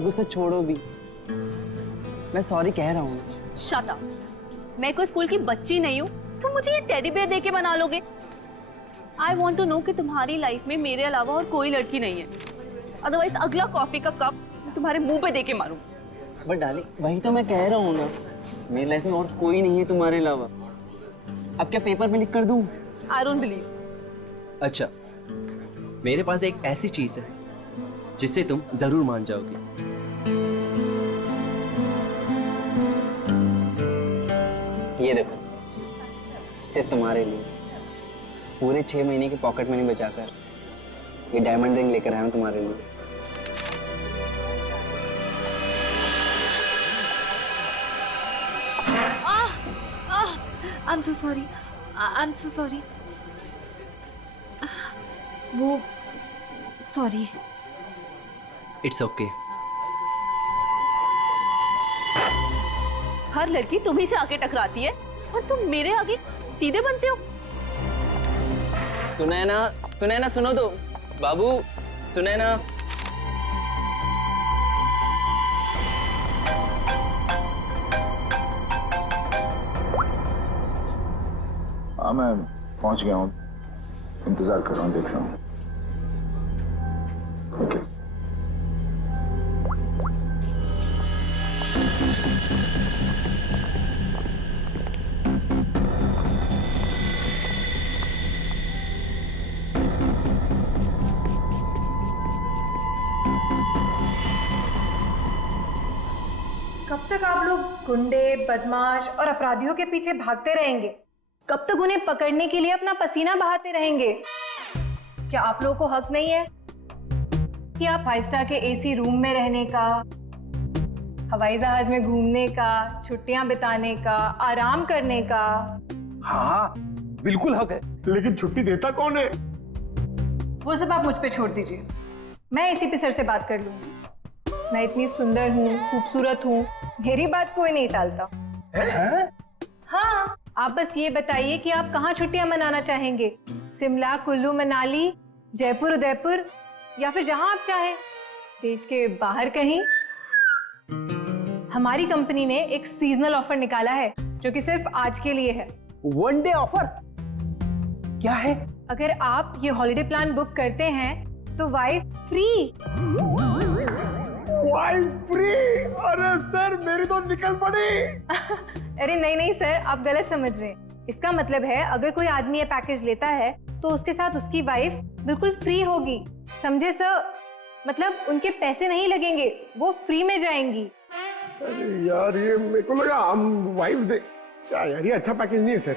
अब उसे छोड़ो भी, मैं सॉरी कह रहा हूँ। Shut up. मैं कोई स्कूल की बच्ची नहीं हूँ, तुम मुझे ये टेडी बेयर देके मना लोगे? आई वॉन्ट टू नो कि तुम्हारी लाइफ में मेरे अलावा और कोई लड़की नहीं है, अदरवाइज अगला कॉफी का कप मैं तुम्हारे मुंह पे देके मारूं। बट डार्लिंग, वही तो मैं कह रहा हूँ ना, मेरी लाइफ में और कोई नहीं है तुम्हारे अलावा। अब क्या पेपर पे लिख कर दूं? I don't believe. अच्छा, मेरे पास एक ऐसी चीज है जिससे तुम जरूर मान जाओगी। ये देखो, सिर्फ तुम्हारे लिए पूरे 6 महीने की पॉकेट मनी बचाकर ये डायमंड रिंग लेकर आया हूं तुम्हारे लिए। I'm so sorry. I'm so sorry. वो सॉरी। It's okay. हर लड़की तुम्ही से आके टकराती है और तुम मेरे आगे सीधे बनते हो। सुनैना, सुनैना सुनो तो, बाबू सुनैना। हाँ, मैं पहुंच गया हूँ, इंतजार कर रहा हूँ, देख रहा हूँ। ओके। कब तक आप लोग गुंडे, बदमाश और अपराधियों के पीछे भागते रहेंगे? कब तक उन्हें पकड़ने के लिए अपना पसीना बहाते रहेंगे? क्या आप लोगों को हक नहीं है कि आप 5 स्टार के एसी रूम में रहने का, हवाई जहाज में घूमने का, छुट्टियां बिताने का, आराम करने का? हाँ, बिल्कुल हक है, लेकिन छुट्टी देता कौन है? वो सब आप मुझ पे छोड़ दीजिए, मैं एसीपी सर से बात कर लूंगी। मैं इतनी सुंदर हूँ, खूबसूरत हूँ, मेरी बात कोई नहीं टालता। हाँ, आप बस ये बताइए कि आप कहाँ छुट्टियां मनाना चाहेंगे? शिमला, कुल्लू, मनाली, जयपुर, उदयपुर, या फिर जहां आप चाहें, देश के बाहर कहीं। हमारी कंपनी ने एक सीजनल ऑफर निकाला है जो कि सिर्फ आज के लिए है। वन डे ऑफर क्या है? अगर आप ये हॉलिडे प्लान बुक करते हैं तो वाइफ फ्री। Wife free? अरे सर, मेरी तो निकल पड़ी। अरे नहीं नहीं सर, आप गलत समझ रहे हैं। इसका मतलब है अगर कोई आदमी ये पैकेज लेता है तो उसके साथ उसकी वाइफ बिल्कुल फ्री होगी, समझे सर? मतलब उनके पैसे नहीं लगेंगे, वो फ्री में जाएंगी। अरे यार, ये मेरे को लगा हम वाइफ दे। क्या यार, ये अच्छा पैकेज नहीं है सर।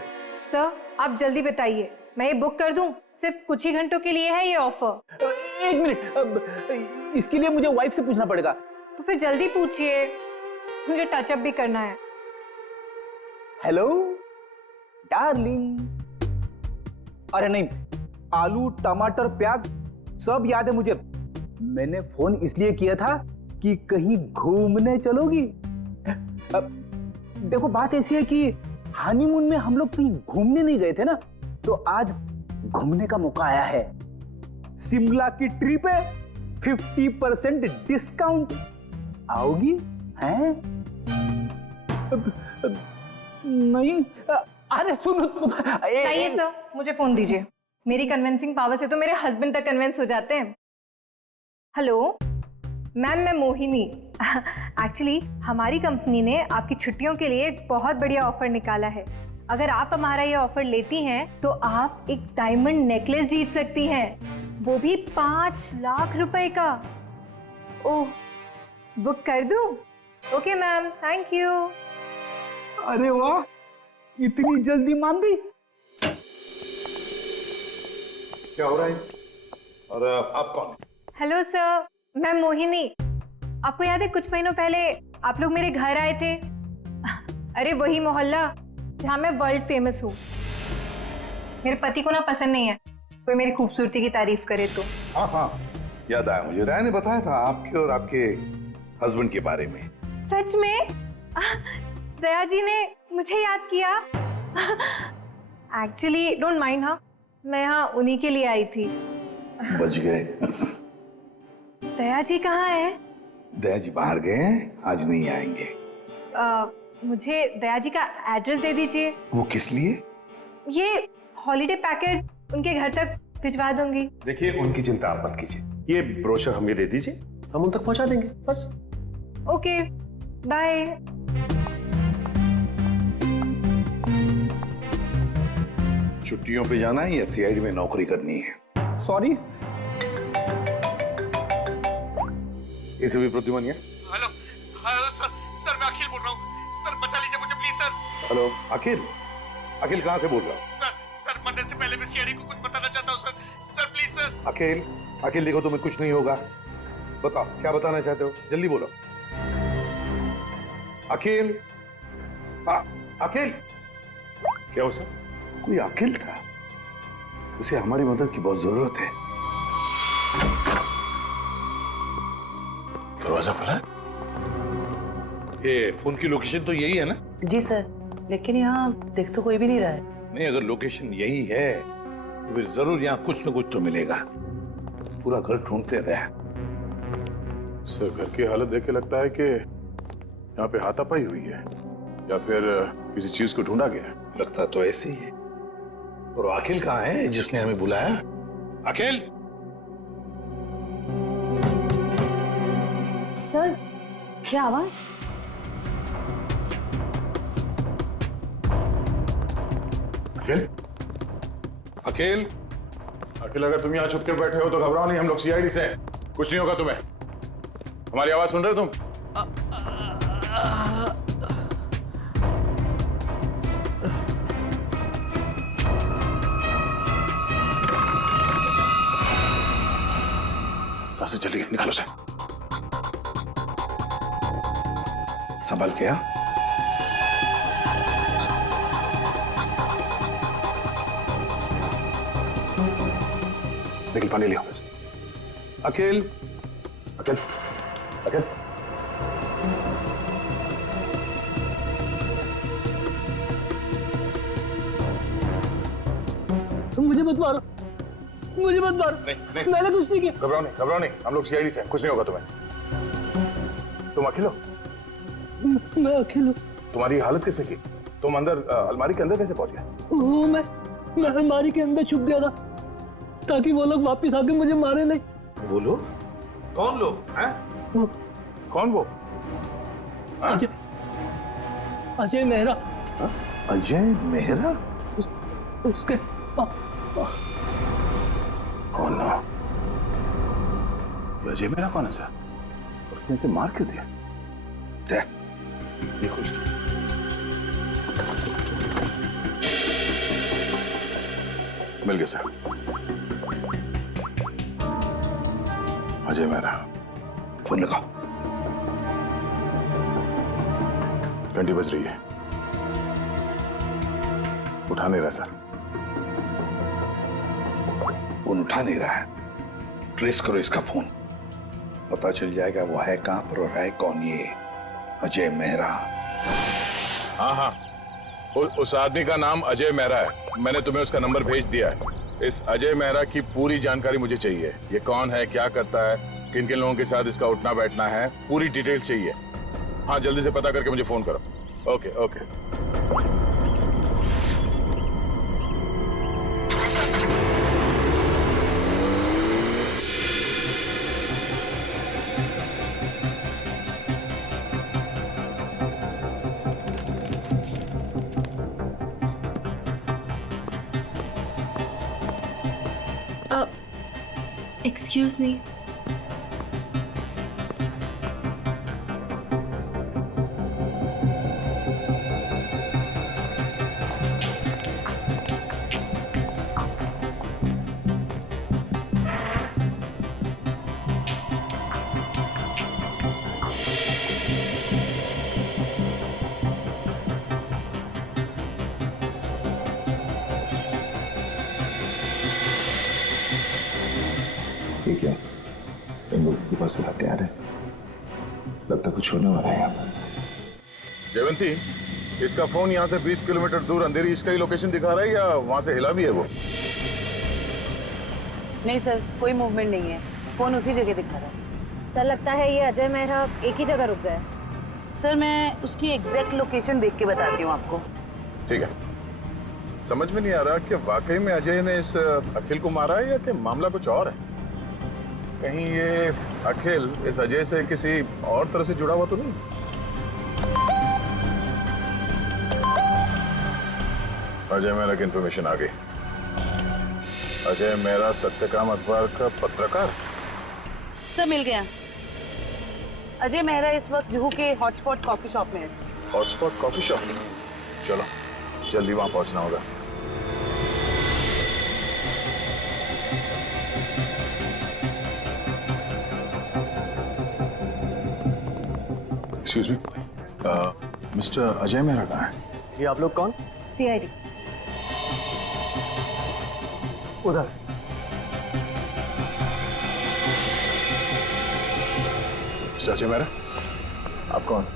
सर आप जल्दी बताइए, मैं ये बुक कर दूं? सिर्फ कुछ ही घंटों के लिए है ये ऑफर। एक मिनट, अब इसके लिए मुझे वाइफ से पूछना पड़ेगा। तो फिर जल्दी पूछिए, मुझे टचअप भी करना है। Hello darling. अरे नहीं, आलू, टमाटर, प्याज सब याद है मुझे। मैंने फोन इसलिए किया था कि कहीं घूमने चलोगी। अब देखो, बात ऐसी है कि हनीमून में हम लोग कहीं घूमने नहीं गए थे ना, तो आज घूमने का मौका आया है। शिमला की ट्रिप है, 50% डिस्काउंट। आओगी? हैं? नहीं, अरे सुनो। चाहिए सर, मुझे फोन दीजिए। मेरी कन्विंसिंग पावर से तो मेरे हस्बैंड तक कन्विंस हो जाते हैं। हेलो मैम, मैं मोहिनी। एक्चुअली हमारी कंपनी ने आपकी छुट्टियों के लिए एक बहुत बढ़िया ऑफर निकाला है। अगर आप हमारा ये ऑफर लेती हैं तो आप एक डायमंड नेकलेस जीत सकती हैं, वो भी 5 लाख रुपए का। ओह, बुक कर दूं? Okay ma'am, thank you. अरे वाह, इतनी जल्दी मान गई। क्या हो रहा है? और आप कौन? हेलो सर, मैं मोहिनी। आपको याद है कुछ महीनों पहले आप लोग मेरे घर आए थे? अरे वही मोहल्ला जहाँ मैं वर्ल्ड फेमस हूँ। मेरे पति को ना पसंद नहीं है कोई मेरी खूबसूरती की तारीफ करे तो। हाँ हाँ, याद आया मुझे। राय ने बताया था आपके और आपके हस्बैंड के बारे में। सच में? दया जी ने मुझे याद किया। एक्चुअली डोंट माइंड, हाँ मैं यहाँ उन्हीं के लिए आई थी। बच गए। दया जी कहाँ है? दया जी बाहर गए हैं, आज नहीं आएंगे। मुझे दया जी का एड्रेस दे दीजिए। वो किस लिए? ये हॉलीडे पैकेट उनके घर तक भिजवा दूंगी। देखिए, उनकी चिंता आप मत कीजिए, ये ब्रोशर हमें दे दीजिए, हम उन तक पहुंचा देंगे बस। Okay, bye. छुट्टियों पे जाना है या सीआईडी में नौकरी करनी है? सॉरी। इसे भी प्रतिमान है। हेलो हेलो सर, सर मैं अखिल बोल रहा हूँ, सर बचा लीजिए मुझे प्लीज सर। हेलो अखिल, अखिल कहाँ से बोल रहा हूँ? सर मरने से पहले मैं सीआईडी को कुछ बताना चाहता हूँ सर प्लीज सर। अखिल, अखिल देखो तुम्हें कुछ नहीं होगा, बताओ क्या बताना चाहते हो, जल्दी बोलो। अखिल, अखिल। क्या हो सर? कोई अखिल था, उसे हमारी मदद की बहुत जरूरत है। दरवाजा खुला है? ये फोन की लोकेशन तो यही है ना? जी सर, लेकिन यहाँ देख तो कोई भी नहीं रहा है। नहीं, अगर लोकेशन यही है तो फिर जरूर यहाँ कुछ न कुछ तो मिलेगा। पूरा घर ढूंढते रहे। सर, घर की हालत देख के लगता है कि यहाँ पे हाथापाई हुई है या फिर किसी चीज को ढूंढा गया है। लगता तो ऐसे ही है। और अखिल कहाँ है जिसने हमें बुलाया? अखिल! सर, क्या आवाज? अखिल? अखिल! अखिल, अगर तुम यहाँ छुप के बैठे हो तो घबराओ नहीं, हम लोग सीआईडी से हैं, कुछ नहीं होगा तुम्हें। हमारी आवाज सुन रहे हो तुम? सांसें चली गई, निकालो से। संभल के आ। निकल, पानी लिया। अखिल, अखिल, अखिल। मुझे मत मारो, मुझे मत मारो। नहीं, मैंने कुछ नहीं किया। घबराओ नहीं, हम लोग सीआईडी से हैं, कुछ नहीं होगा तुम्हें। तुम अखिल हो? मैं अखिल हूँ। तुम्हारी हालत किसने की? तुम अंदर अलमारी के अंदर कैसे पहुंच गए? वो मैं अलमारी के अंदर छुप गया था ताकि वो लोग वापस आके मुझे मारे नहीं। वो लोग? कौन लोग हैं? वो कौन वो? अजय, अजय मेहरा। अजय मेहरा? उसके Oh no. अजय मेरा कौन है सर? उसने इसे मार क्यों दिया? देखो इसको। मिल गया सर। अजय मेरा। फोन लगाओ। घंटी बज रही है, उठा नहीं रहा सर। फोन उठा नहीं रहा है। ट्रेस करो इसका फोन, पता चल जाएगा वो है कहां पर और है कौन ये अजय मेहरा। हाँ, उस आदमी का नाम अजय मेहरा है। मैंने तुम्हें उसका नंबर भेज दिया है। इस अजय मेहरा की पूरी जानकारी मुझे चाहिए। ये कौन है, क्या करता है, किन किन लोगों के साथ इसका उठना बैठना है, पूरी डिटेल चाहिए। हाँ, जल्दी से पता करके मुझे फोन करो। Okay okay. Excuse me. ठीक है, इन लोगों के पास हथियार है, लगता कुछ होने वाला है यहाँ पर। जयवंती, इसका फोन यहाँ से 20 किलोमीटर दूर अंधेरी इसका ही लोकेशन दिखा रहा है या वहां से हिला भी है वो? नहीं सर, कोई मूवमेंट नहीं है, फोन उसी जगह दिखा रहा है। सर लगता है ये अजय मेहरा एक ही जगह रुक गए। सर मैं उसकी एग्जैक्ट लोकेशन देख के बताती हूँ आपको। ठीक है, समझ में नहीं आ रहा कि वाकई में अजय ने इस अखिल को मारा है या कि मामला कुछ और है। कहीं ये अखिल इस अजय से किसी और तरह से जुड़ा हुआ तो नहीं? अजय मेहरा की इंफॉर्मेशन आ गई। अजय मेहरा सत्यकाम अखबार का पत्रकार। सर मिल गया। अजय मेहरा इस वक्त जुहू के हॉटस्पॉट कॉफी शॉप में है। हॉटस्पॉट कॉफी शॉप, चलो जल्दी वहां पहुंचना होगा। Excuse me, mister Ajay Mehra कहाँ है? ये आप लोग कौन? सीआईडी। उधर। मिस्टर अजय मेहरा, आप कौन?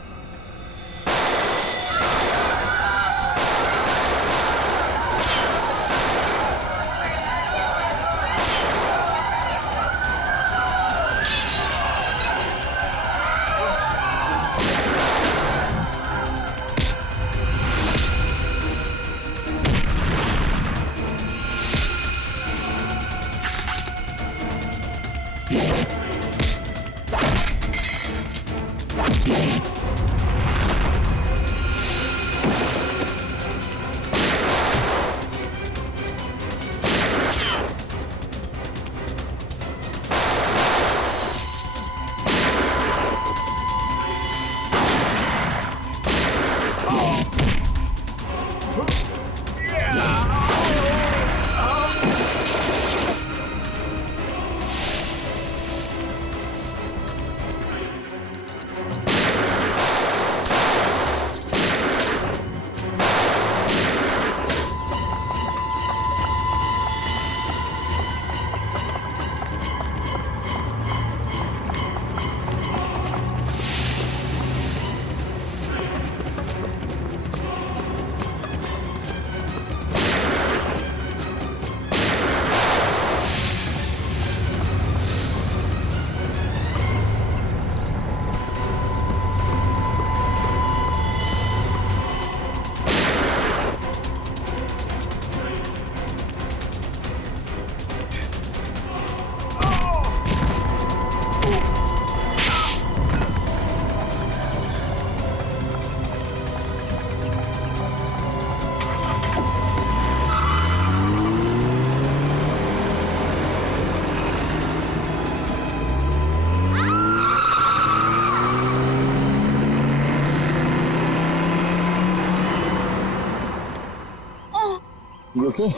You okay?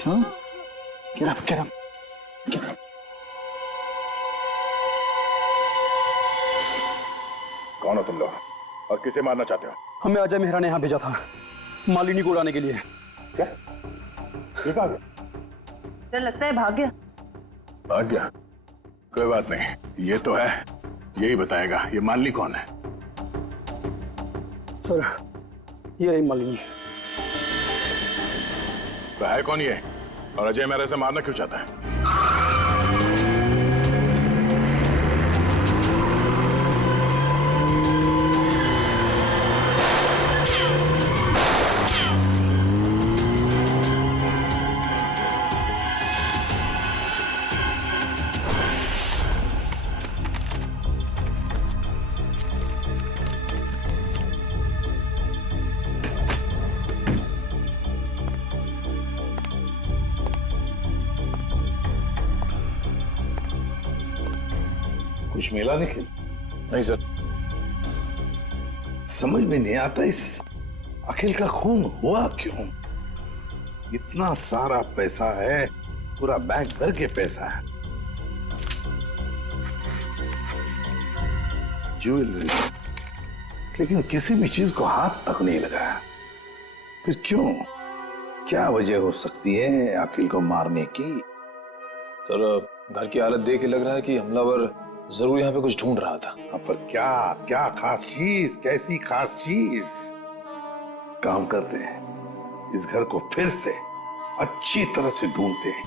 Huh? Get up, get up, get up. कौन हो तुम लोग और किसे मारना चाहते हो? हमें अजय मेहरा ने यहाँ भेजा था मालिनी को उड़ाने के लिए। क्या? ये कहाँ गया? सर लगता है भाग गया। भाग गया? कोई बात नहीं, ये तो है, यही बताएगा ये मालिनी कौन है। सर ये रही मालिनी। तो है कौन ये और अजय मेहरा से मारना क्यों चाहता है? कुछ मिला निखिल? नहीं सर। समझ में नहीं आता इस अखिल का खून हुआ क्यों? इतना सारा पैसा है, पूरा बैंक भर के पैसा है, ज्वेलरी, लेकिन किसी भी चीज को हाथ तक नहीं लगाया। फिर क्यों? क्या वजह हो सकती है अखिल को मारने की? सर घर की हालत देख के लग रहा है कि हमलावर जरूर यहाँ पे कुछ ढूंढ रहा था। पर क्या क्या खास चीज, कैसी खास चीज? काम करते हैं, इस घर को फिर से अच्छी तरह से ढूंढते हैं।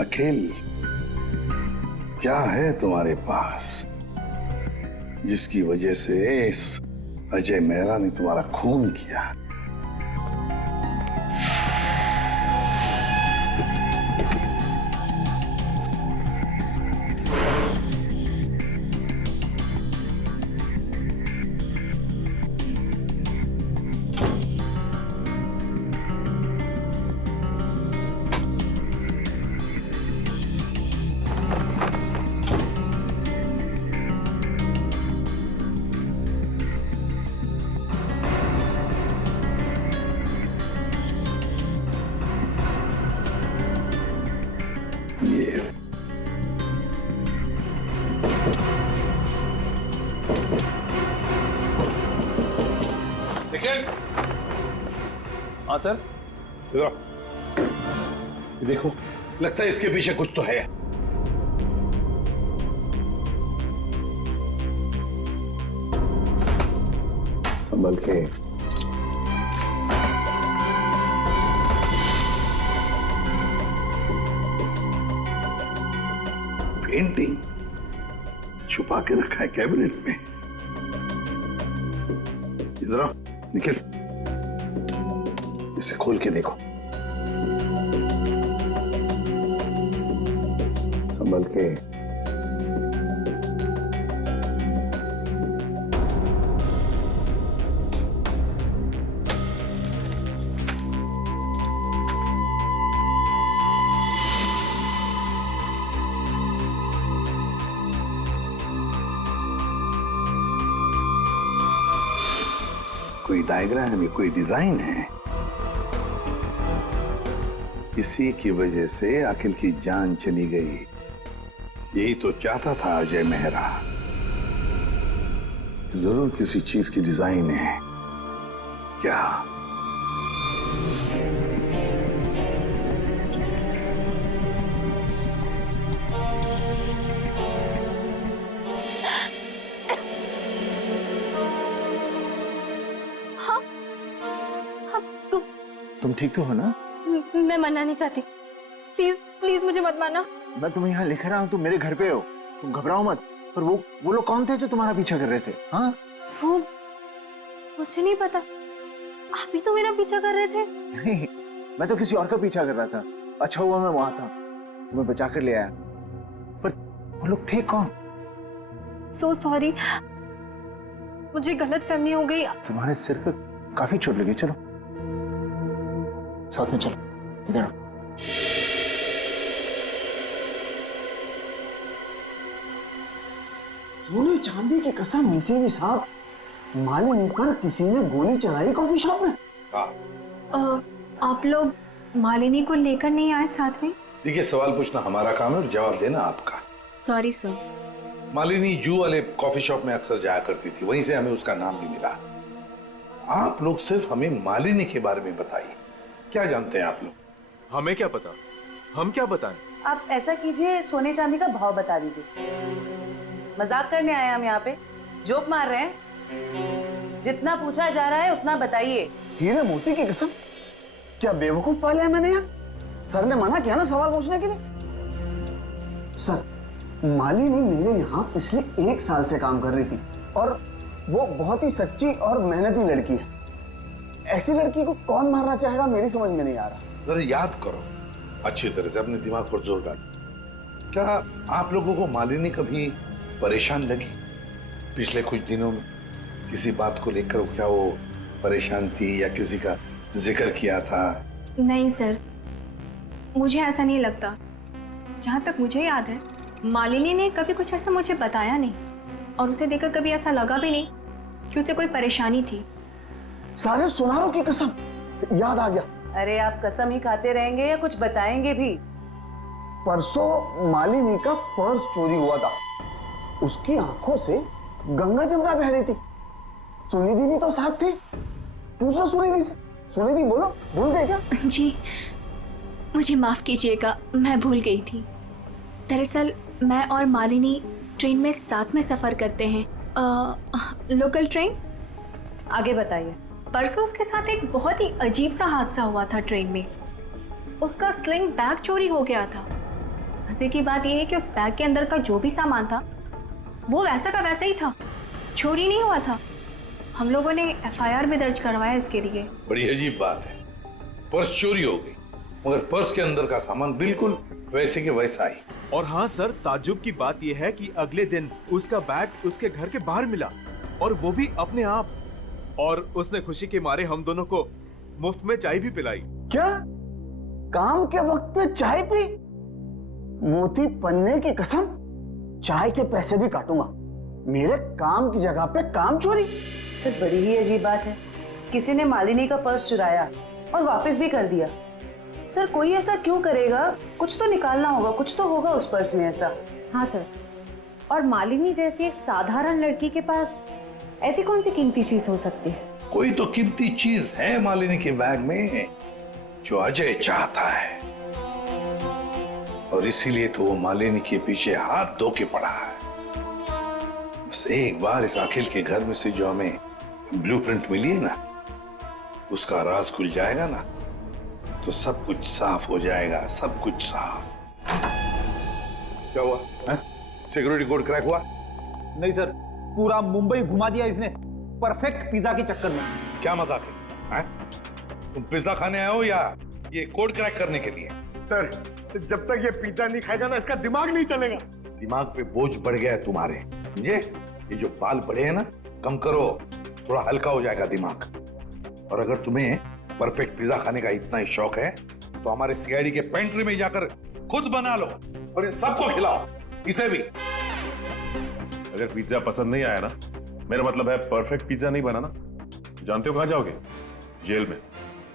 अखिल, क्या है तुम्हारे पास जिसकी वजह से इस अजय मेहरा ने तुम्हारा खून किया? ये निखिल, हाँ सर। ये देखो, लगता है इसके पीछे कुछ तो है। संभल के। पेंटिंग छुपा के रखा है कैबिनेट में। इधर आओ निखिल, इसे खोल के देखो। संभल के। कोई डायग्राम है, कोई डिजाइन है। इसी की वजह से अखिल की जान चली गई। यही तो चाहता था अजय मेहरा। जरूर किसी चीज की डिजाइन है। क्या? तुम ठीक तो हो ना? मैं मरना नहीं चाहती, प्लीज प्लीज मुझे मत मारना। मैं तुम्हें यहाँ लिख रहा हूँ, तुम मेरे घर पे हो, तुम घबराओ मत। पर वो लोग कौन थे जो तुम्हारा पीछा कर रहे थे? हाँ, वो मुझे नहीं पता, आप ही तो मेरा पीछा कर रहे थे। नहीं, मैं तो किसी और का पीछा कर रहा था। अच्छा हुआ मैं वहां था, तुम्हें बचा कर ले आया। पर वो लोग थे कौन? सो सॉरी, मुझे गलत फहमी हो गई। तुम्हारे सिर पे काफी चोट लगी। चलो साथ में चलो, इधर। सोने चांदी की कसम, नसीबी साहब, मालिनी पर किसी ने गोली चलाई कॉफी शॉप में। आप लोग मालिनी को लेकर नहीं आए साथ में? देखिए, सवाल पूछना हमारा काम है और जवाब देना आपका। Sorry sir. मालिनी जू वाले कॉफी शॉप में अक्सर जाया करती थी, वहीं से हमें उसका नाम भी मिला। आप लोग सिर्फ हमें मालिनी के बारे में बताइए, क्या जानते हैं आप लोग? हमें क्या पता, हम क्या बताएं? आप ऐसा कीजिए, सोने चांदी का भाव बता दीजिए। मजाक करने आए हम यहाँ पे, जोक मार रहे हैं? जितना पूछा जा रहा है उतना बताइए। हीरे मोती की कसम, क्या बेवकूफ पाले हैं मैंने यार। सर ने मना किया ना सवाल पूछने के लिए। सर, मालिनी मेरे यहाँ पिछले 1 साल से काम कर रही थी और वो बहुत ही सच्ची और मेहनती लड़की है। ऐसी लड़की को कौन मारना चाहेगा, मेरी समझ में नहीं आ रहा। जरा याद करो अच्छी तरह से, अपने दिमाग पर जोर डालो। क्या आप लोगों को मालिनी कभी परेशान लगी पिछले कुछ दिनों में? किसी बात को लेकर क्या वो परेशान थी या किसी का जिक्र किया था? नहीं सर, मुझे ऐसा नहीं लगता। जहाँ तक मुझे याद है, मालिनी ने कभी कुछ ऐसा मुझे बताया नहीं और उसे देखकर कभी ऐसा लगा भी नहीं कि उसे कोई परेशानी थी। सारे सुनारों की कसम, याद आ गया। अरे आप कसम ही खाते रहेंगे या कुछ बताएंगे भी? परसों मालिनी का पर्स चोरी हुआ था। उसकी आंखों से गंगा जमुना बह रही थी। सुनिधि भी तो साथ थी। पूछो सुनिधि से। सुनिधि बोलो, भूल गए क्या? जी मुझे माफ कीजिएगा, मैं भूल गई थी। दरअसल मैं और मालिनी ट्रेन में साथ में सफर करते हैं, लोकल ट्रेन। आगे बताइए। परसों उसके साथ एक बहुत ही अजीब सा हादसा हुआ था ट्रेन में। उसका स्लिंग बैग चोरी हो गया था मजे की बात यह है कि उस बैग के अंदर का जो भी सामान था वो वैसा का वैसा ही था, चोरी नहीं हुआ था। हम लोगों ने FIR भी दर्ज करवाया इसके लिए। बड़ी अजीब बात है, पर्स चोरी हो गई मगर पर्स के अंदर का सामान बिल्कुल वैसे के वैसा ही। और हाँ सर, ताज्जुब की बात यह है कि अगले दिन उसका बैग उसके घर के बाहर मिला और वो भी अपने आप, और उसने खुशी के मारे हम दोनों को मुफ्त में चाय भी पिलाई। क्या काम के वक्त पे चाय पी? मोती पन्ने की कसम, चाय के पैसे भी काटूंगा। मेरे काम की जगह पे काम चोरी। सर बड़ी ही अजीब बात है, किसी ने मालिनी का पर्स चुराया और वापस भी कर दिया। सर कोई ऐसा क्यों करेगा? कुछ तो निकालना होगा, कुछ तो होगा उस पर्स में ऐसा। हाँ सर, और मालिनी जैसी एक साधारण लड़की के पास ऐसी कौन सी कीमती चीज हो सकती है? कोई तो कीमती चीज है मालिनी के बैग में जो अजय चाहता है, और इसीलिए तो वो मालिनी के पीछे हाथ धो के पड़ा है। बस एक बार इस अखिल के घर में से जो हमें ब्लूप्रिंट मिली है ना, उसका राज खुल जाएगा ना, तो सब कुछ साफ हो जाएगा, सब कुछ साफ। क्या हुआ? सिक्योरिटी कोड क्रैक हुआ? नहीं सर, पूरा मुंबई घुमा दिया इसने परफेक्ट पिज्जा के चक्कर में। क्या मजाक है? तुम पिज्जा खाने आए हो या ये कोड क्रैक करने के लिए? सर जब तक ये पिज्जा नहीं खाएगा ना, इसका दिमाग नहीं चलेगा। दिमाग पे बोझ बढ़ गया है तुम्हारे, समझे? ये जो बाल बढ़े हैं ना, कम करो, थोड़ा हल्का हो जाएगा दिमाग। और अगर तुम्हें परफेक्ट पिज्जा खाने का इतना ही शौक है तो हमारे सीआईडी के पेंट्री में जाकर खुद बना लो और इन सबको खिलाओ, इसे भी। अगर पिज्जा पसंद नहीं आया ना, मेरा मतलब है परफेक्ट पिज्जा नहीं बना ना, जानते हो कहां जाओगे? जेल में,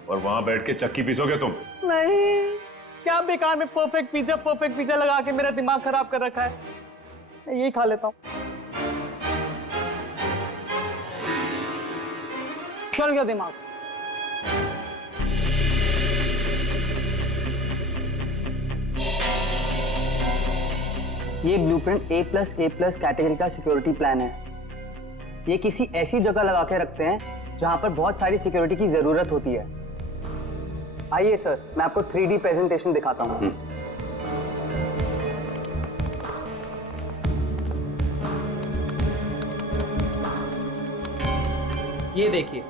और वहां बैठ के चक्की पीसोगे तुम। नहीं, क्या बेकार में परफेक्ट पिज्जा लगा के मेरा दिमाग खराब कर रखा है। मैं यही खा लेता हूँ। चल गया दिमाग। ये ब्लूप्रिंट A+A+ कैटेगरी का सिक्योरिटी प्लान है। ये किसी ऐसी जगह लगा के रखते हैं जहां पर बहुत सारी सिक्योरिटी की जरूरत होती है। आइए सर, मैं आपको 3D प्रेजेंटेशन दिखाता हूं। ये देखिए,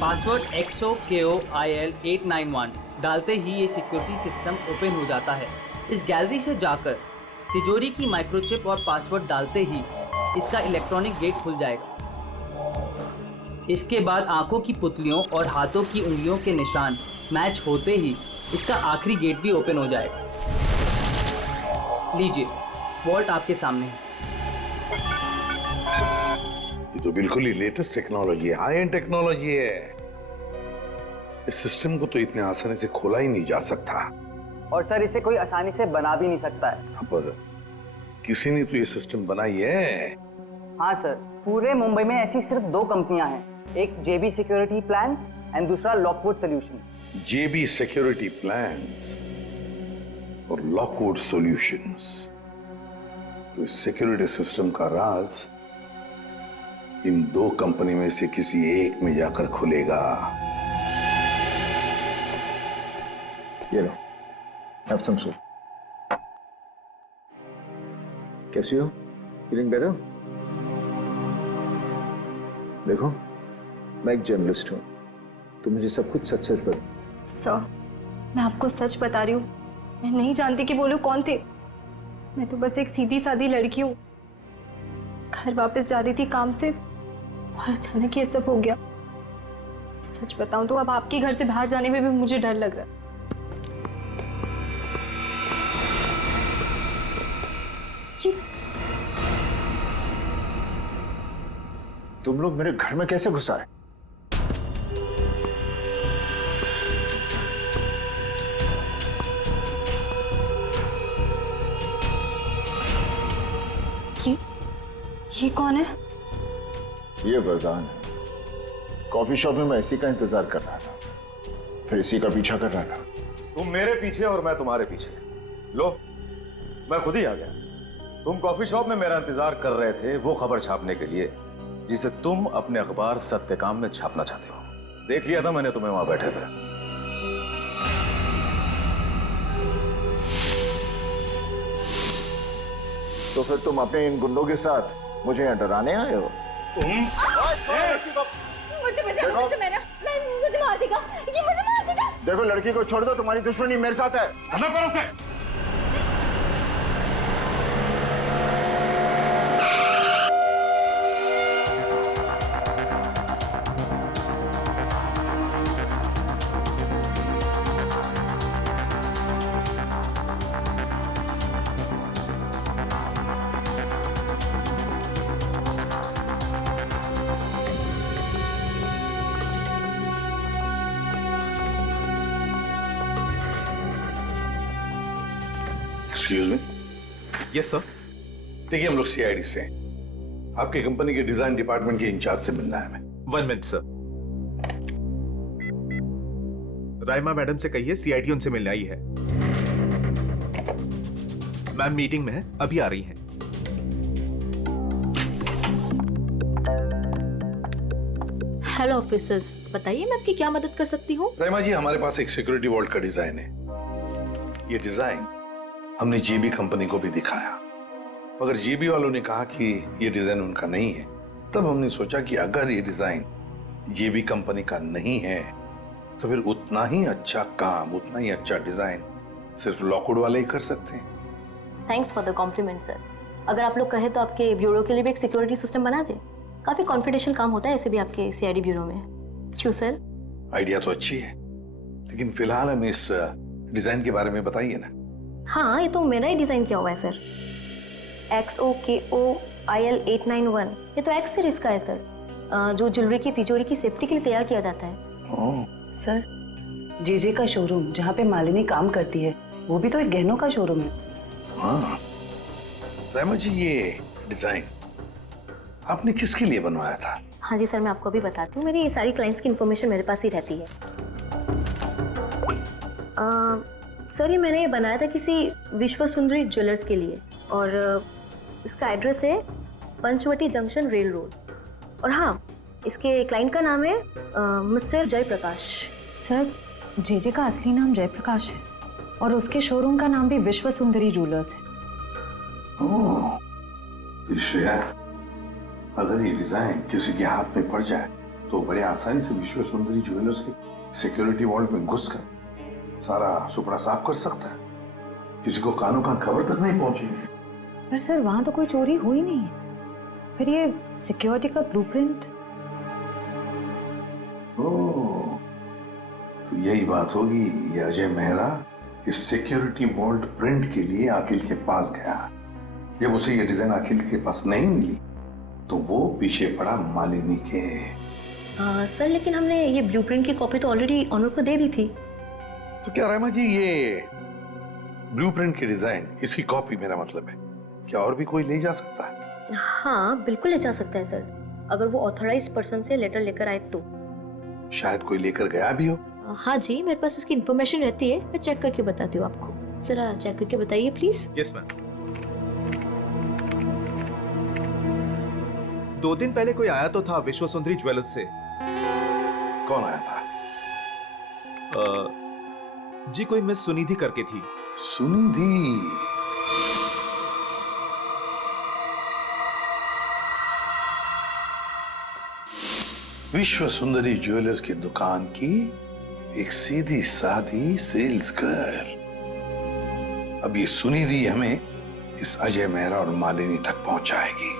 पासवर्ड XOKOIL891 डालते ही ये सिक्योरिटी सिस्टम ओपन हो जाता है। इस गैलरी से जाकर तिजोरी की माइक्रोचिप और पासवर्ड डालते ही इसका इलेक्ट्रॉनिक गेट खुल जाएगा। इसके बाद आंखों की पुतलियों और हाथों की उंगलियों के निशान मैच होते ही इसका आखिरी गेट भी ओपन हो जाएगा। लीजिए, वॉल्ट आपके सामने है। ये तो बिल्कुल ही लेटेस्ट टेक्नोलॉजी है, हाई एंड टेक्नोलॉजी है। इस सिस्टम को तो इतने आसानी से खोला ही नहीं जा सकता। और सर, इसे कोई आसानी से बना भी नहीं सकता है। पर किसी ने तो ये सिस्टम बनाई है। हाँ सर, पूरे मुंबई में ऐसी सिर्फ 2 कंपनियां हैं, एक JB सिक्योरिटी प्लान्स एंड दूसरा Lockwood solution. JB security plans और लॉकवुड सॉल्यूशंस। तो इस सिक्योरिटी सिस्टम का राज इन 2 कंपनी में से किसी एक में जाकर खुलेगा। ये लो, have some soup. कैसी हो? Feeling better? देखो, मैं एक जर्नलिस्ट हूँ, तो मुझे सब कुछ सच सच बता। सर, मैं आपको सच बता रही हूँ, मैं नहीं जानती कि वो लोग कौन थे। मैं तो बस एक सीधी सादी लड़की हूँ, घर वापस जा रही थी काम से और अचानक ये सब हो गया। सच बताऊं तो अब आपके घर से बाहर जाने में भी मुझे डर लग रहा है। तुम लोग मेरे घर में कैसे घुस आए? ये कौन है? ये वरदान है। कॉफी शॉप में मैं इसी का इंतजार कर रहा था, फिर इसी का पीछा कर रहा था। तुम मेरे पीछे और मैं तुम्हारे पीछे। लो, मैं खुद ही आ गया। तुम कॉफी शॉप में मेरा इंतजार कर रहे थे वो खबर छापने के लिए जिसे तुम अपने अखबार सत्यकाम में छापना चाहते हो। देख लिया था मैंने तुम्हें वहां बैठे थे। तो फिर तुम अपने इन गुंडों के साथ मुझे यहाँ डराने आए हो? मुझे मार देगा, ये मुझे मार देगा। देखो लड़की को छोड़ दो, तुम्हारी दुश्मनी मेरे साथ है। Excuse me. Yes sir. देखिए हम लोग सीआईडी से हैं। आपकी कंपनी के डिजाइन डिपार्टमेंट के इंचार्ज से मिलना है हमें। 1 मिनट सर। राइमा मैडम से कहिए सीआईडी उनसे मिलने आई है। मैम मीटिंग में है, अभी आ रही हैं। हेलो ऑफिसर्स, बताइए मैं आपकी क्या मदद कर सकती हूँ? राइमा जी, हमारे पास एक सिक्योरिटी वॉल्ट का डिजाइन है। ये डिजाइन हमने जेबी कंपनी को भी दिखाया, मगर जेबी वालों ने कहा कि ये डिजाइन उनका नहीं है। तब हमने सोचा कि अगर ये डिजाइन जेबी कंपनी का नहीं है तो फिर उतना ही अच्छा काम, उतना ही अच्छा डिजाइन सिर्फ लॉकवुड वाले ही कर सकते हैं। Thanks for the compliment sir. अगर आप लोग कहें तो आपके ब्यूरो के लिए भी एक सिक्योरिटी सिस्टम बना दें। काफी कॉन्फिडेंशियल काम होता है ऐसे भी आपके सीआईडी ब्यूरो में। क्यों सर? आइडिया तो अच्छी है, लेकिन फिलहाल हमें इस डिजाइन के बारे में बताइए ना। हाँ, ये तो मेरा ही डिजाइन किया हुआ है सर। XOKOIL891, ये तो एक्स सीरीज का है सर, जो ज्वेलरी की तिजोरी की सेफ्टी के लिए तैयार किया जाता है। सर, जेजे का शोरूम जहाँ पे मालिनी काम करती है वो भी तो एक गहनों का शोरूम है। हाँ राइमा जी, ये डिजाइन आपने किसके लिए बनवाया था? हाँ जी सर, मैं आपको अभी बताती हूँ। मेरी सारी क्लाइंट्स की इन्फॉर्मेशन मेरे पास ही रहती है। सर, ये मैंने बनाया था किसी विश्व सुंदरी ज्वेलर्स के लिए, और इसका एड्रेस है पंचवटी जंक्शन रेल रोड। और हाँ, इसके क्लाइंट का नाम है मिस्टर जयप्रकाश। सर, जेजे का असली नाम जयप्रकाश है और उसके शोरूम का नाम भी विश्व सुंदरी ज्वेलर्स है। ओह, श्रेया, अगर ये डिजाइन किसी के हाथ में पड़ जाए तो बड़े आसानी से विश्व सुंदरी ज्वेलर्स के सिक्योरिटी वॉल्ट में घुसकर सारा सुपड़ा साफ कर सकता है। किसी को कानों कान खबर तक नहीं पहुंचेगी। पर सर, वहां तो कोई चोरी हुई नहीं है। फिर ये सिक्योरिटी का ब्लूप्रिंट। ओह, तो यही बात होगी। ये अजय मेहरा इस सिक्योरिटी वॉल्ट प्रिंट के लिए अखिल के पास गया। जब उसे ये डिजाइन अखिल के पास नहीं मिली तो वो पीछे पड़ा मालिनी के। सर, लेकिन हमने ये ब्लूप्रिंट की कॉपी तो ऑलरेडी ऑनर को दे दी थी। तो क्या राइमा जी, ये ब्लूप्रिंट की डिजाइन, इसकी कॉपी मेरा मतलब है, क्या और भी कोई ले जा सकता है? हाँ, बिल्कुल ले जा सकता है सर, अगर वो ऑथराइज्ड पर्सन से लेटर लेकर आए तो। शायद कोई लेकर गया भी हो। हाँ जी, मेरे पास इसकी इन्फॉर्मेशन रहती है, मैं चेक करके बताती हूँ आपको। जरा चेक करके बताइए प्लीज। Yes ma'am. 2 दिन पहले कोई आया तो था विश्व सुंदरी ज्वेलर्स से। कौन आया था? जी, कोई मिस सुनिधि करके थी। सुनिधि? विश्व सुंदरी ज्वेलर्स की दुकान की एक सीधी सादी सेल्स गर्ल। अब ये सुनिधि हमें इस अजय मेहरा और मालिनी तक पहुंचाएगी।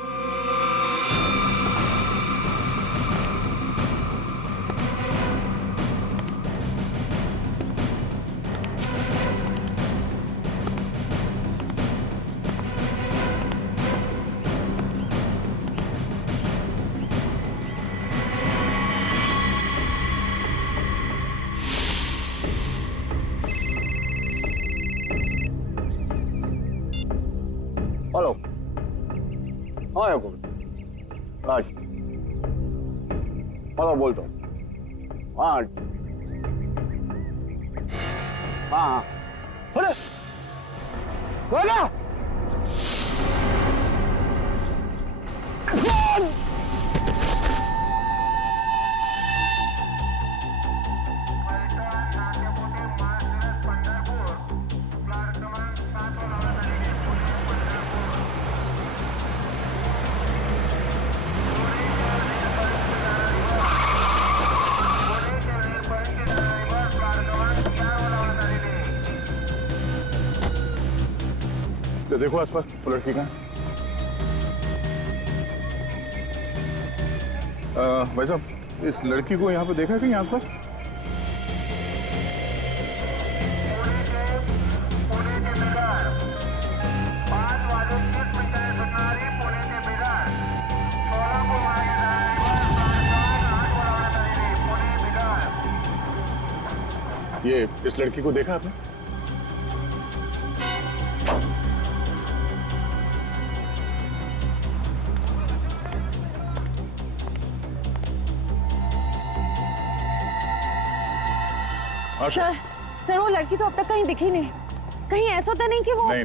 हेलो। हाँ याकूब। अच्छा। हेलो बोलता हूँ। हाँ हाँ। अरे बोला। तो देखो आसपास वो लड़की कहाँ है? भाई साहब, इस लड़की को यहाँ पे देखा है कहीं आसपास? ये इस लड़की को देखा आपने? सर, सर वो लड़की तो अब तक कहीं दिखी नहीं। कहीं ऐसा तो नहीं कि वो नहीं,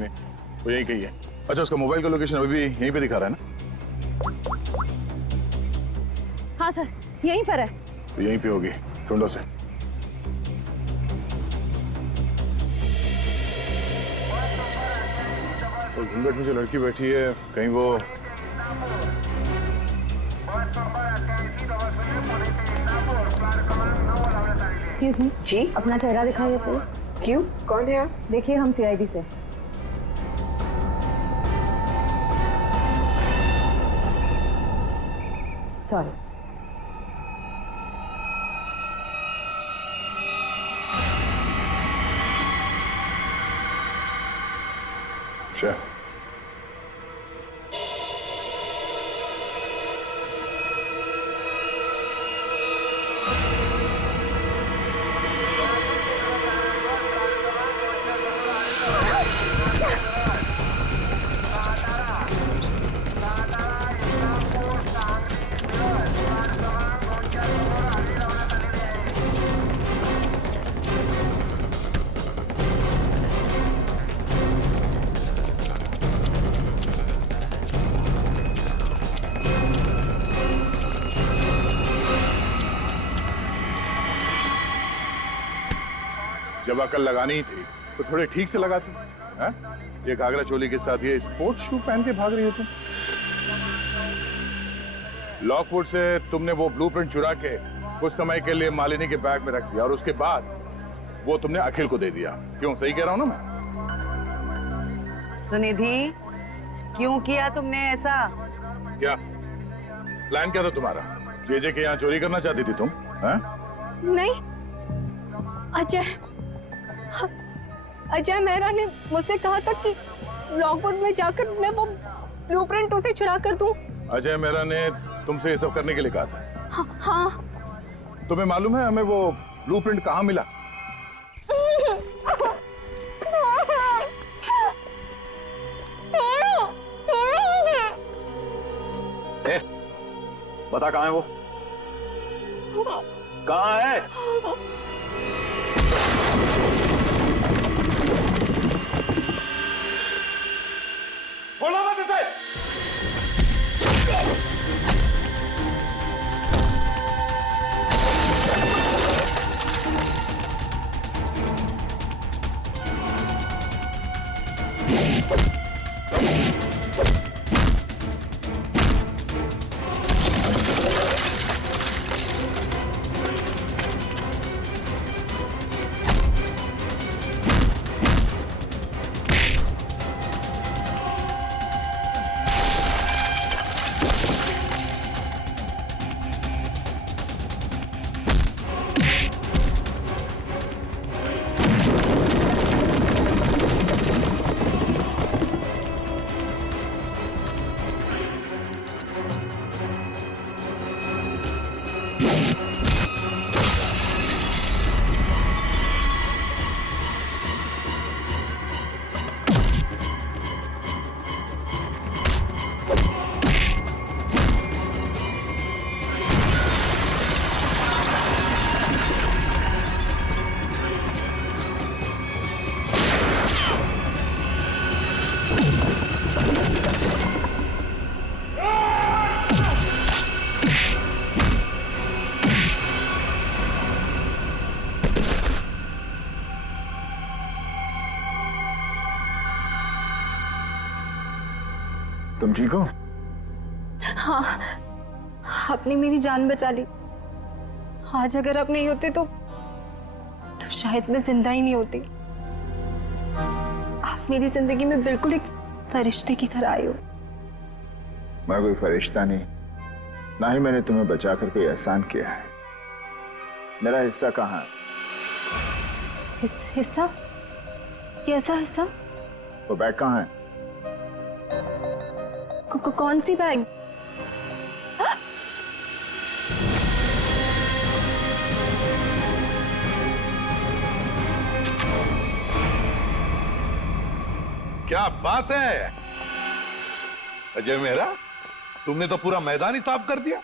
वो यही कही है। अच्छा, उसका मोबाइल का लोकेशन अभी भी यहीं पे दिखा रहा है ना? हाँ सर, यहीं पर है। तो यहीं पे होगी, ढूंढो से। तो घूंघट में जो लड़की बैठी है, कहीं वो एक्सक्यूज मी जी, अपना चेहरा दिखाइए प्लीज। क्यों, कौन है आप? देखिए, हम सीआईडी से। सॉरी। अच्छा, जब अकल लगानी ही थी तो थोड़े ठीक से लगाती हैं? ये घाघरा चोली के साथ ये स्पोर्ट्स शू पहन के भाग रही हो तुम। लॉकवुड से तुमने वो ब्लूप्रिंट चुरा के कुछ समय के लिए मालिनी के बैग में रख दिया और उसके बाद वो तुमने अखिल को दे दिया। क्यों, सही कह रहा हूं ना मैं? सुनिधि, क्यों किया तुमने ऐसा? क्या प्लान क्या था तुम्हारा? जेजे के यहाँ चोरी करना चाहती थी तुम? हैं? नहीं, अजय मेहरा ने मुझसे कहा था कि लॉकवुड में जाकर मैं वो ब्लूप्रिंट उसे चुरा कर दूं। अजय मेहरा ने तुमसे ये सब करने के लिए कहा था? हाँ। तुम्हें मालूम है हमें वो ब्लूप्रिंट कहाँ मिला? बता कहाँ है वो? कहाँ है? छोड़ो मत इसे! तुम ठीक हो? हाँ, आपने मेरी जान बचा ली। आज अगर आप नहीं होते तो शायद मैं जिंदा ही नहीं होती। आप मेरी जिंदगी में बिल्कुल एक फरिश्ते की तरह आई हो। मैं कोई फरिश्ता नहीं, ना ही मैंने तुम्हें बचाकर कोई एहसान किया है। मेरा हिस्सा कहाँ है? हिस्सा? कैसा हिस्सा? वो बैग कहाँ है? कौन सी बैग? क्या बात है अजय मेहरा, तुमने तो पूरा मैदान ही साफ कर दिया।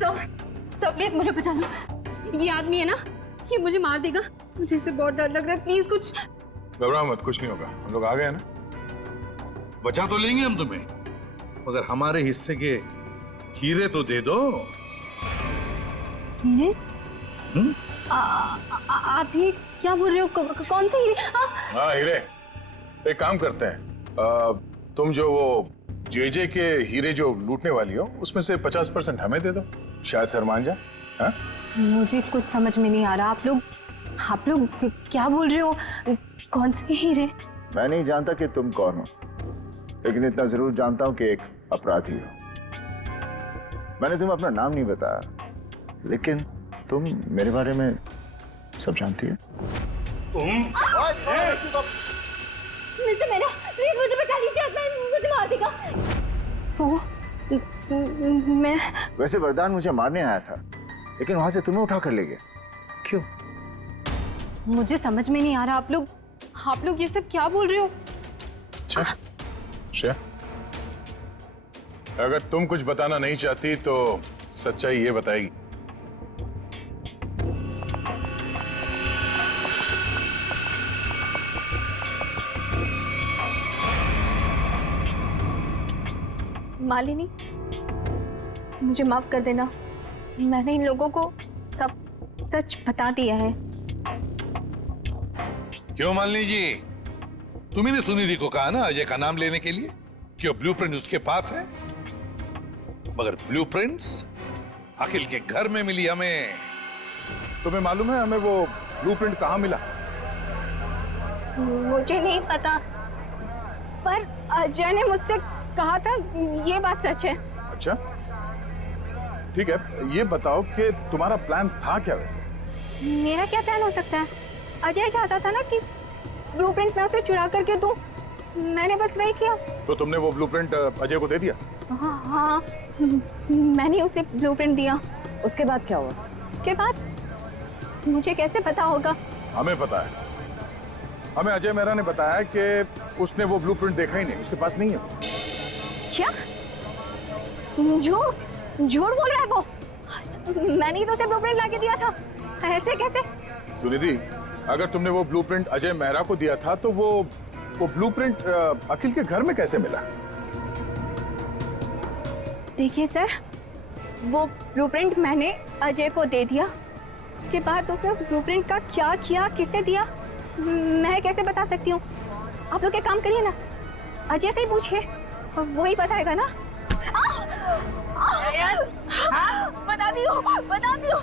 सब प्लीज मुझे बचा लो। ये आदमी है ना, ये मुझे मार देगा। मुझे इससे बहुत डर लग रहा है। प्लीज कुछ। घबराओ मत, कुछ नहीं होगा। हम लोग आ गए ना। बचा तो लेंगे हम तुम्हें, मगर हमारे हिस्से के हीरे तो दे दो। हीरे? आप ये क्या बोल रहे हो? कौन से हीरे? हाँ हीरे। एक काम करते हैं, तुम जो वो जेजे के हीरे जो लूटने वाली हो उसमें से 50% हमें दे दो, शायद सर मान जाए। हाँ? मुझे कुछ समझ में नहीं आ रहा। आप लोग क्या बोल रहे हो? कौन से हीरे? मैं नहीं जानता कि तुम कौन हो, लेकिन इतना जरूर जानता हूं कि एक अपराधी हो। मैंने तुम्हें अपना नाम नहीं बताया, लेकिन तुम मेरे बारे में सब जानती हो। मिस्टर मेरा, प्लीज मुझे बचा लीजिए, मुझे मार देगा वो। मैं वैसे वरदान मुझे मारने आया था, लेकिन वहां से तुम्हें उठा कर ले गया। क्यों? मुझे समझ में नहीं आ रहा। आप लोग ये सब क्या बोल रहे हो? श्रेया, अगर तुम कुछ बताना नहीं चाहती तो सच्चाई ये बताएगी। मालिनी, मुझे माफ कर देना। मैंने इन लोगों को सब सच बता दिया है। क्यों मालिनी जी, तुम्ही ने सुनिधि को कहा ना अजय का नाम लेने के लिए, क्यों ब्लूप्रिंट उसके पास है? मगर ब्लूप्रिंट्स अखिल के घर में मिली हमें। तुम्हें मालूम है हमें वो ब्लूप्रिंट कहाँ मिला? मुझे नहीं पता, पर अजय ने मुझसे कहा था। ये बात सच है। अच्छा ठीक है, ये बताओ कि तुम्हारा प्लान था क्या वैसे? मेरा क्या प्लान हो सकता है? अजय चाहता था ना कि ब्लूप्रिंट मैं उसे चुरा करके दूं। मैंने बस वही किया। तो तुमने वो ब्लूप्रिंट अजय को दे दिया? हाँ, मैंने उसे ब्लूप्रिंट दिया। उसके बाद क्या हुआ? उसके बाद मुझे कैसे पता होगा? हमें पता है। हमें अजय मेहरा ने बताया कि उसने वो ब्लूप्रिंट देखा ही नहीं, उसके पास नहीं है। क्या? झूठ बोल रहा है वो। मैंने ही तो उसे ब्लूप्रिंट लाके दिया था। ऐसे कैसे? सुनिधि, अगर तुमने वो ब्लूप्रिंट अजय मेहरा को दिया था तो वो ब्लूप्रिंट अखिल के घर में कैसे मिला? देखिए सर, वो ब्लूप्रिंट मैंने अजय को दे दिया। उसके बाद उसने उस ब्लूप्रिंट का क्या किया, किसे दिया, मैं कैसे बता सकती हूँ? आप लोग एक काम करिए ना, अजय से ही पूछिए, वही बताएगा ना। बता दियो।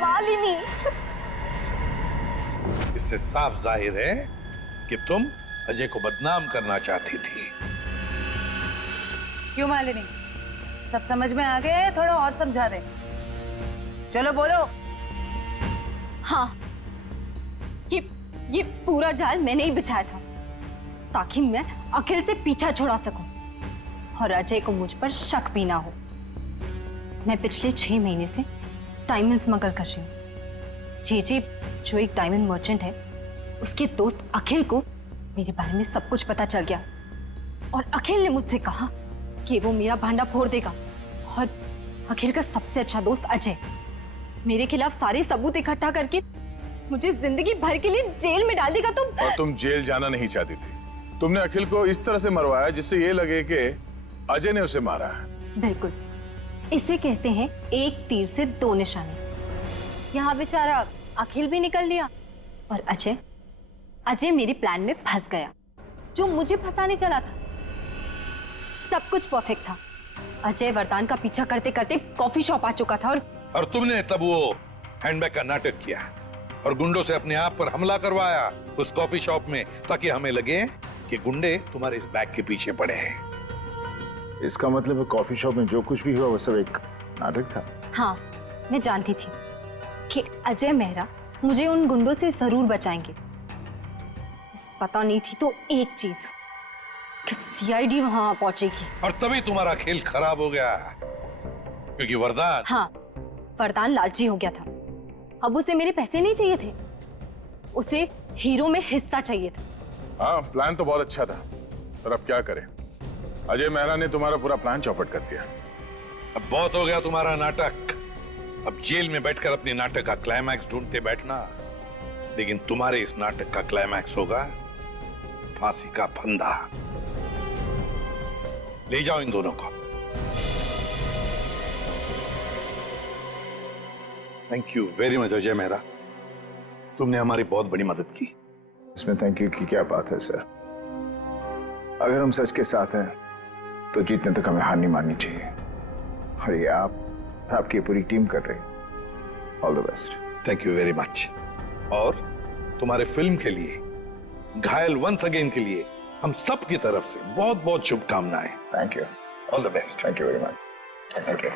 मालिनी, इससे साफ जाहिर है कि तुम अजय को बदनाम करना चाहती थी। क्यों मालिनी, सब समझ में आ गए? थोड़ा और समझा दे। चलो बोलो। हाँ, ये पूरा जाल मैंने ही बिछाया था ताकि मैं अखिल से पीछा छुड़ा सकूं और अजय को मुझ पर शक भी ना हो। मैं पिछले 6 महीने से डायमंड स्मगल कर रही हूँ। जेजे जो एक डायमंड मर्चेंट है, उसके दोस्त अखिल को मेरे बारे में सब कुछ पता चल गया और अखिल ने मुझसे कहा कि वो मेरा भांडा फोड़ देगा। और अखिल का सबसे अच्छा दोस्त अजय मेरे खिलाफ सारे सबूत इकट्ठा करके मुझे जिंदगी भर के लिए जेल में डाल देगा। और तुम जेल जाना नहीं चाहती थी। तुमने अखिल को इस तरह से मरवाया जिससे ये लगे कि अजय ने उसे मारा है। बिल्कुल, इसे कहते हैं एक तीर से 2 निशाने। यहाँ बेचारा अखिल भी निकल लिया और अजय मेरे प्लान में फंस गया, जो मुझे फंसाने चला था। सब कुछ परफेक्ट था। अजय वरदान का पीछा करते करते कॉफी शॉप आ चुका था और तुमने तब वो हैंडबैग का नाटक किया। और गुंडों से अपने आप पर हमला करवाया उस कॉफी शॉप में, ताकि हमें लगे कि गुंडे तुम्हारे इस बैग के पीछे पड़े हैं। इसका मतलब कॉफी शॉप में जो कुछ भी हुआ वो सब एक नाटक था। हाँ, मैं जानती थी कि अजय मेहरा मुझे उन गुंडों से जरूर बचाएंगे। बस पता नहीं थी तो एक चीज कि सीआईडी वहां पहुंचेगी। और तभी तुम्हारा खेल खराब हो गया, क्योंकि वरदान, हाँ, वरदान लालची हो गया था। अब उसे मेरे पैसे नहीं चाहिए थे, उसे हीरो में हिस्सा चाहिए था। हाँ, प्लान तो बहुत अच्छा था, पर अब क्या करें? अजय मेहरा ने तुम्हारा पूरा प्लान चौपट कर दिया। अब बहुत हो गया तुम्हारा नाटक। अब जेल में बैठकर अपने नाटक का क्लाइमैक्स ढूंढते बैठना, लेकिन तुम्हारे इस नाटक का क्लाइमैक्स होगा फांसी का फंदा। ले जाओ इन दोनों को। Thank you very much Ajay Mehra, तुमने हमारी बहुत बड़ी मदद की। इसमें थैंक यू की क्या बात है सर? अगर हम सच के साथ हैं तो जीतने तक हमें हार नहीं माननी चाहिए, और ये आपकी पूरी टीम कर रही है। All the best. Thank you very much. और तुम्हारे फिल्म के लिए, घायल वंस अगेन के लिए हम सब की तरफ से बहुत बहुत शुभकामनाएं। Thank you. All the best. Thank you very much. Thank you.